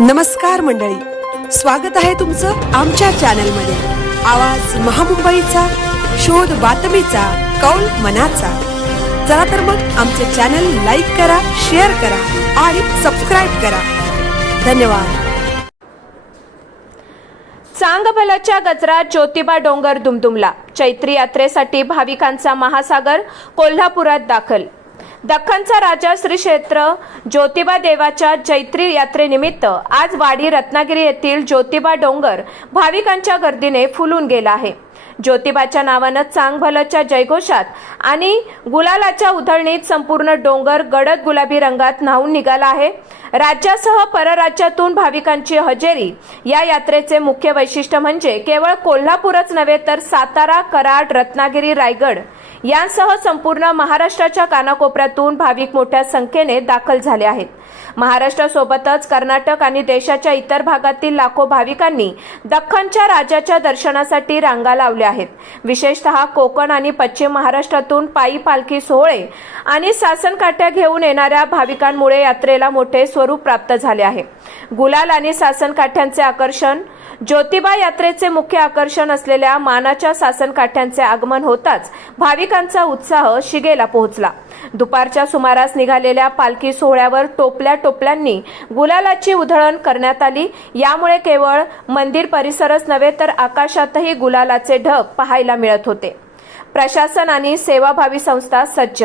नमस्कार मंडळी, स्वागत आहे तुमचं आमच्या चॅनलमध्ये। आवाज महामुंबईचा, शोध बातमीचा, कौल मनाचा। चला तर मग आमचे चॅनल लाईक करा, शेअर करा आणि सबस्क्राइब करा। धन्यवाद। चांगभलच्या गजरात ज्योतिबा डोंगर दुमदुमला। चैत्री यात्रेसाठी भाविकांचा महासागर कोल्हापुरात दाखल। दख्खनचा राजा श्री क्षेत्र ज्योतिबा देवाच्या चैत्री यात्रेनिमित्त आज वाडी रत्नागिरी येथील ज्योतिबा डोंगर भाविकांच्या गर्दीने फुलून गेला आहे। ज्योतिबाच्या नावानं चांगभलच्या जयघोषात आणि गुलालाच्या उधळणीत संपूर्ण डोंगर गडद गुलाबी रंगात न्हाऊन निघाला आहे। राज्यासह परराज्यातून भाविकांची हजेरी। या यात्रेचे मुख्य वैशिष्ट्य म्हणजे केवळ कोल्हापूरच नव्हे तर सातारा, कराड, रत्नागिरी, रायगड यांसह संपूर्ण महाराष्ट्राच्या कानाकोपऱ्यातून भाविक मोठ्या संख्येने दाखल झाले आहेत। महाराष्ट्रासोबतच कर्नाटक आणि देशाच्या इतर भागातील लाखो भाविकांनी दख्खनच्या राजाच्या दर्शनासाठी रांगा लावल्या आहेत। विशेषतः कोकण आणि पश्चिम महाराष्ट्रातून पायी पालखी सोहळे आणि सासनकाठ्या घेऊन येणाऱ्या भाविकांमुळे यात्रेला मोठे स्वरूप प्राप्त झाले आहे। गुलाल आणि सासनकाठ्यांचे आकर्षण। ज्योतिबा यात्रेचे मुख्य आकर्षण असलेल्या मानाच्या सासनकाठ्यांचे आगमन होताच भाविकांचा उत्साह शिगेला पोहोचला। दुपारच्या सुमारास निघालेल्या पालखी सोहळ्यावर टोपल्या टोपल्यांनी गुलालाची उधळण करण्यात आली। यामुळे केवळ मंदिर परिसरच नव्हे तर आकाशातही गुलालाचे ढग पाहायला मिळत होते। प्रशासन आणि सेवाभावी संस्था सज्ज।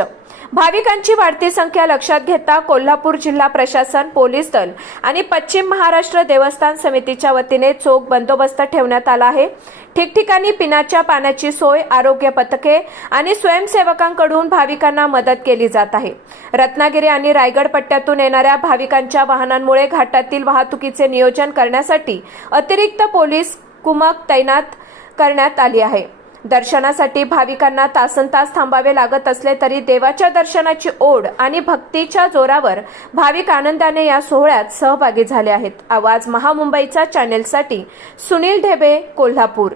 भाविकांची वाढती संख्या लक्षात घेता कोल्हापूर जिल्हा प्रशासन, पोलीस दल आणि पश्चिम महाराष्ट्र देवस्थान समितीच्या वतीने चोख बंदोबस्त ठेवण्यात आला आहे। ठिकठिकाणी पिण्याच्या पाण्याची सोय, आरोग्य पथके आणि स्वयंसेवकांकडून भाविकांना मदत केली जात आहे। रत्नागिरी आणि रायगड पट्ट्यातून येणाऱ्या भाविकांच्या वाहनांमुळे घाटातील वाहतुकीचे नियोजन करण्यासाठी अतिरिक्त पोलीस कुमक तैनात करण्यात आली आहे। दर्शनासाठी भाविकांना तासनतास थांबावे लागत असले तरी देवाच्या दर्शनाची ओढ आणि भक्तीच्या जोरावर भाविक आनंदाने या सोहळ्यात सहभागी झाले आहेत। आवाज महामुंबईचा चॅनेलसाठी सुनील ढेबे, कोल्हापूर।